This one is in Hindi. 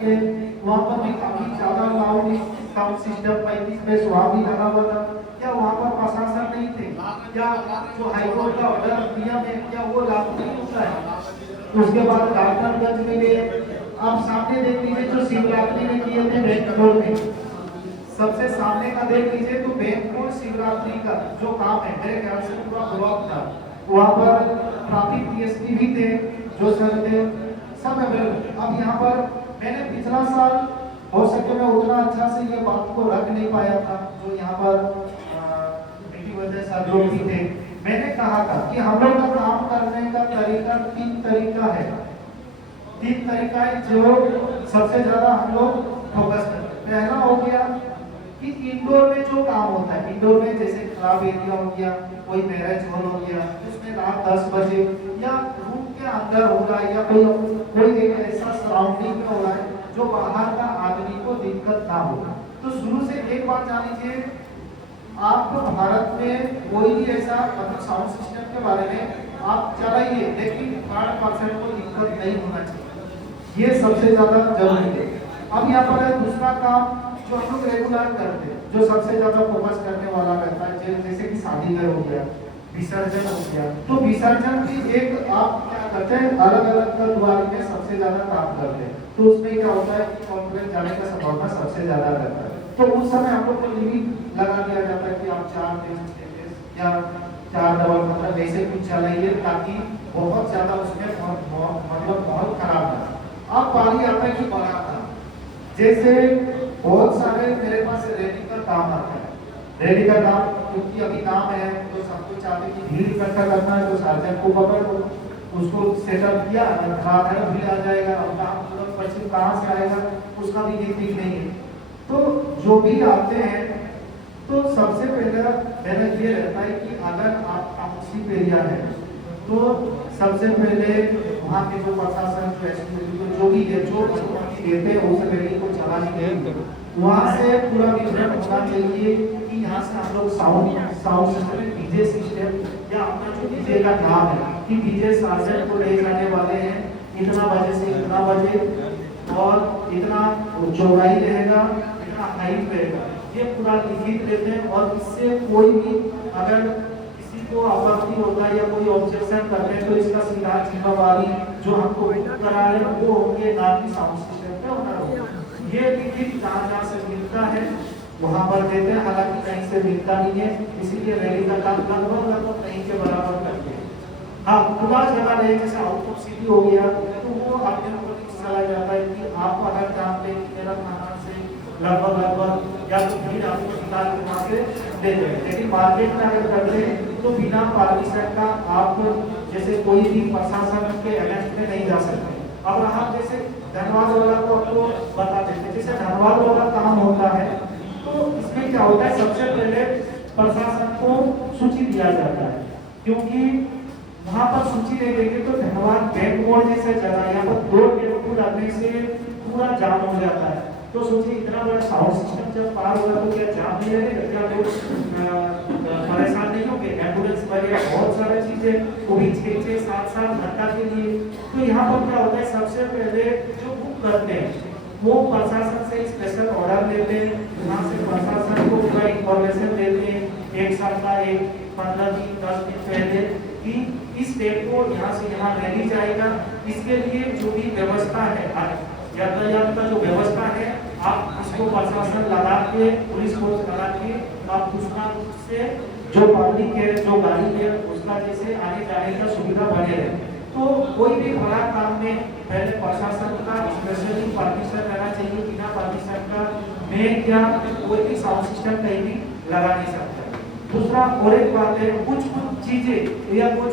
के वहाँ पर भी काफी ज्यादा लाउड साउंड सिस्टम 35 में वहाँ भी लगा हुआ था। क्या वहाँ पर प्रशासन नहीं थे? क्या जो हाईकोर्ट का ऑर्डर दिया है क्या वो लागू नहीं होता है? उसके बाद डॉक्टरगंज में गए, आप सामने देख लीजिए जो शिवरात्रि में किए थे बेंगलोर में, सबसे सामने का देख लीजिए तो बेंगलोर शिवरात्रि का जो काम है मेरे ख्याल से पूरा ब्लॉक था। वहाँ पर ट्रैफिक डीएसपी भी थे, जो सर थे, सब अवेलेबल। अब यहाँ पर मैंने पिछला साल हो सके मैं उतना अच्छा से ये बात को रख नहीं पाया था, जो यहाँ पर मीटिंग वजह सर लोग भी थे। मैंने कहा था कि हम लोग का काम करने का तरीका 3 तरीका है, 3 तरीका है जो सबसे ज्यादा हम लोग फोकस करते हैं। पहला हो गया कि इंडोर में जो काम होता है, इंडोर में जैसे क्लब एरिया हो गया, कोई मैरिज हॉल हो गया, उसमें रात 10 बजे या रूम के अंदर होगा या कोई एक ऐसा सराउंडिंग में हो रहा है जो बाहर का आदमी को दिक्कत ना हो। तो शुरू से एक बात जान लीजिए, आप भारत में कोई भी ऐसा मतलब साउंड सिस्टम के बारे में आप चलाइए, लेकिन 1% को दिक्कत नहीं होना चाहिए, ये सबसे ज्यादा जरूरी है। अब यहाँ पर है दूसरा काम जो हम लोग रेगुलर करते हैं, जो सबसे ज्यादा फोकस करने वाला रहता है, जैसे कि शादी घर हो गया, विसर्जन हो गया। तो विसर्जन की एक आप क्या करते हैं, अलग अलग द्वार में सबसे ज्यादा काम करते हैं, तो उसमें क्या होता है कि कॉन्फ्रेंस जाने का संभावना सबसे ज्यादा रहता है। तो उस समय हम लोग को लिमिट लगा दिया जाता है कि आप 4 दिन या 4 डबल मतलब ऐसे कुछ चलाइए, ताकि बहुत ज्यादा उसमें मतलब बहुत खराब है। अब बारी आता है कि बड़ा काम, जैसे बहुत सारे मेरे पास रैली का काम आता है। रैली का काम क्योंकि अभी काम है तो सब कुछ चाहते कि भीड़ इकट्ठा करना है, तो सार्वजनिक को पकड़ उसको सेटअप किया, रात है भीड़ आ जाएगा, और काम तुरंत पश्चिम कहाँ से आएगा उसका भी ठीक नहीं है। तो जो भी आते हैं तो सबसे पहला मेरा ये रहता है कि अगर आप टाउनशिप एरिया है तो सबसे पहले वहाँ के जो प्रशासन जो भी है जो अनुमति देते हैं उस रैली को चलाने के लिए वहाँ से पूरा विवरण होना चाहिए कि यहाँ से हम लोग साउंड सिस्टम डीजे सिस्टम या अपना जो डीजे का नाम है कि डीजे सार्वजनिक को ले जाने वाले हैं इतना बजे से इतना बजे और इतना चौड़ाई रहेगा, इतना हाइट रहेगा, ये पूरा लिखित देते हैं। और इससे कोई भी अगर किसी को आपत्ति होता है या कोई ऑब्जेक्शन करते हैं तो इसका सीधा जिम्मेवारी जो हमको करा रहे हैं वो होंगे, ना कि साउंड सिस्टम पे होना। ये लिखित जहाँ से मिलता है वहाँ पर देते हैं, हालांकि कहीं से मिलता नहीं है, इसीलिए रैली का काम लगभग कहीं के बराबर करते हैं। हाँ, खुला जगह रहे जैसे आउट ऑफ सिटी हो गया तो वो अपने ऊपर चला जाता है कि आप अगर जानते हैं कि मेरा खाना से लगभग या तो भीड़ आपको निकाल के वहाँ से दे दें, लेकिन मार्केट में अगर करते हैं तो बिना परमिशन का आप जैसे कोई भी प्रशासन के अगेंस्ट में नहीं जा सकते। अब रहा जैसे धनबाद वाला को आपको बता देते, जैसे धनबाद वाला काम होता है तो इसमें क्या होता है, सबसे पहले प्रशासन को सूची दिया जाता है, क्योंकि वहाँ पर सूची नहीं देंगे तो धनबाद बैंक मोड़ जैसे जगह यहाँ पर 2 टेम्पो लगने से पूरा जाम हो जाता है। तो सोचिए इतना बड़ा साउंड सिस्टम जब पार होगा तो क्या जाम नहीं लगेगा, क्या लोग परेशान नहीं होंगे? एम्बुलेंस वगैरह बहुत सारी चीजें वो भी 6-7 घंटा के लिए। तो यहाँ पर क्या होता है, सबसे पहले जो बुक करते हैं वो प्रशासन से स्पेशल ऑर्डर लेते हैं, यहाँ से प्रशासन को पूरा इंफॉर्मेशन देते हैं 1 साल का 15 दिन 10 दिन पहले कि इस डेट को यहाँ से यहाँ रैली जाएगा। इसके लिए जो भी व्यवस्था है, यातायात का जो व्यवस्था है, आप इसको प्रशासन लगा के पुलिस फोर्स लगा के आप उसका से जो पब्लिक है जो गाड़ी है उसका जैसे आने जाने का सुविधा बने रहे। तो कोई भी बड़ा काम में पहले प्रशासन का स्पेशली परमिशन लेना चाहिए, बिना परमिशन का मैं क्या कोई भी साउंड सिस्टम कहीं भी लगा नहीं सकता। दूसरा और एक बात है, कुछ चीजें या कुछ